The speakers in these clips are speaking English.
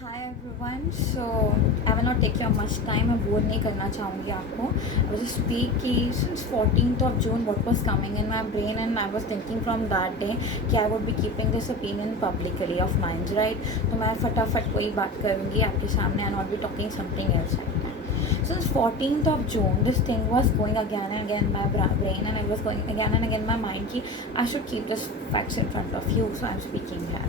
Hi everyone so I will not take your much time मैं बोर नहीं करना चाहूँगी आपको आई वाज स्पीक कि since 14th of June what was coming in my brain and I was thinking from that day कि I would be keeping this opinion publicly of mine right तो मैं फटाफट कोई बात करूँगी आपके सामने and not be talking something else right now. Since 14th of June this thing was going again and again in my brain and it was going again and again in my mind कि I should keep this facts in front of you so I'm speaking here.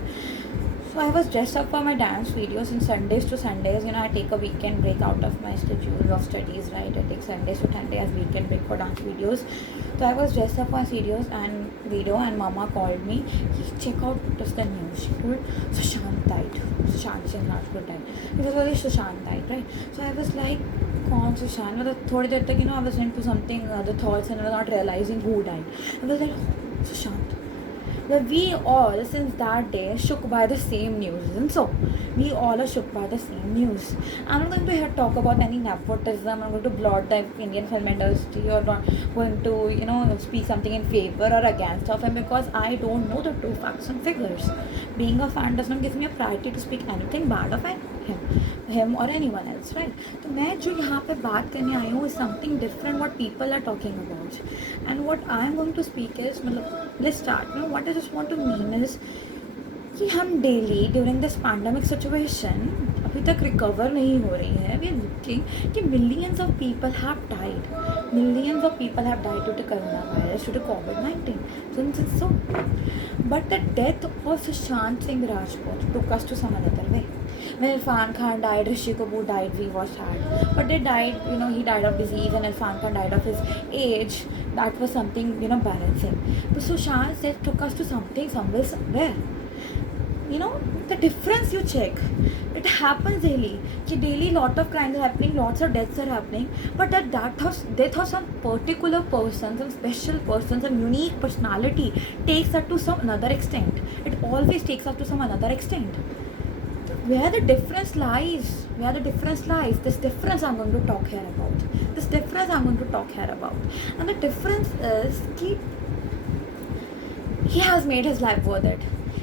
So I was dressed up for my dance videos in Sundays to Sundays. You know, I take a weekend break out of my schedule of studies, right? I take Sundays to Sunday as weekend break for dance videos. So I was dressed up for videos and Mama called me. Check out just the news. She told Sushant died. Sushant Singh Rajput died. It was really Sushant died, right? So I was like, कौन सुशांत मतलब थोड़ी देर तक I was into something the thoughts and I was not realizing who died. I was like, Sushant. Well, we all, since that day, shook by the same news, isn't so? We all are shook by the same news. I'm not going to here talk about any nepotism. I'm not going to blot the Indian film industry or not going to, speak something in favor or against of him because I don't know the true facts and figures. Being a fan does not give me a priority to speak anything bad of him or anyone else, right? तो मैं जो यहाँ पे बात करने आई हूँ is something different what people are talking about and what I am going to speak is मतलब let's start. What I just want to mean is कि हम daily during this pandemic situation अभी तक रिकवर नहीं हो रही है we are looking कि millions of people have died due to corona virus due to COVID-19 so but the death of Sushant Singh Rajput took us to some another way. When Irfan Khan died, Rishi Kapoor died, we were sad. But they died, he died of disease and Irfan Khan died of his age. That was something, balancing. But Sushant death took us to somewhere. The difference you check. It happens daily. Daily lot of crimes are happening, lots of deaths are happening. But that death of some particular person, some special person, some unique personality takes that to some another extent. It always takes us to some another extent. Where the difference lies, this difference I'm going to talk here about. And the difference is he has made his life worth it.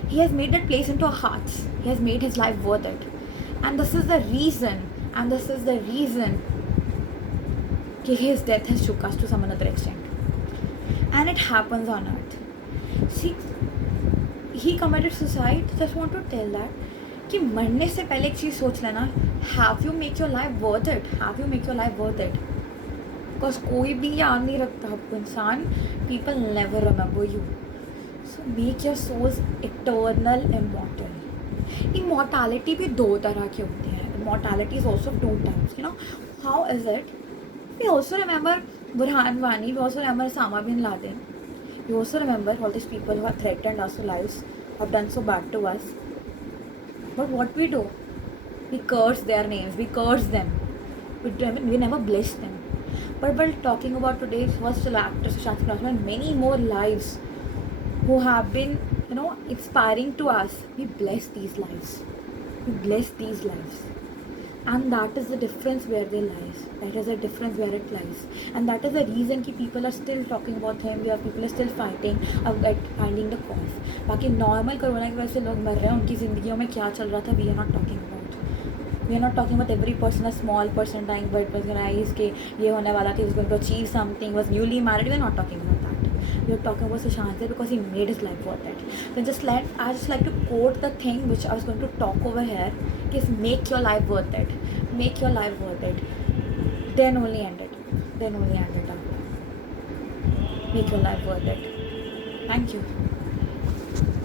He has made that place into our hearts. He has made his life worth it. And this is the reason his death has shook us to some another extent. And it happens on earth. See, he committed suicide. Just want to tell that कि मरने से पहले एक चीज़ सोच लेना have you make your life worth it because कोई भी याद नहीं रखता आपको इंसान people never remember you so make your souls eternal immortality भी दो तरह की होती है immortality is also two times how is it we also remember Burhan Wani we also remember Osama bin Laden we also remember all these people who have threatened our lives have done so bad to us. But what we do, we curse their names, we curse them, we never bless them. But while talking about today's first actor Sushant Singh Rajput and many more lives who have been, inspiring to us, we bless these lives. And that is the difference where they lies. That is the difference where it lies. And that is the reason कि people are still talking about him. People are still fighting about finding the cause. बाकी normal corona की वजह से लोग मर रहे हैं उनकी ज़िंदगियों में क्या चल रहा था we are not talking about every person, a small person dying, but personalized कि ये होने वाला था, he was going to achieve something, was newly married. We are not talking about that. We are talking about Sushant because he made his life worth it. So I just like to quote the thing which I was going to talk over here is make your life worth it. Then only end it up. Make your life worth it. Thank you.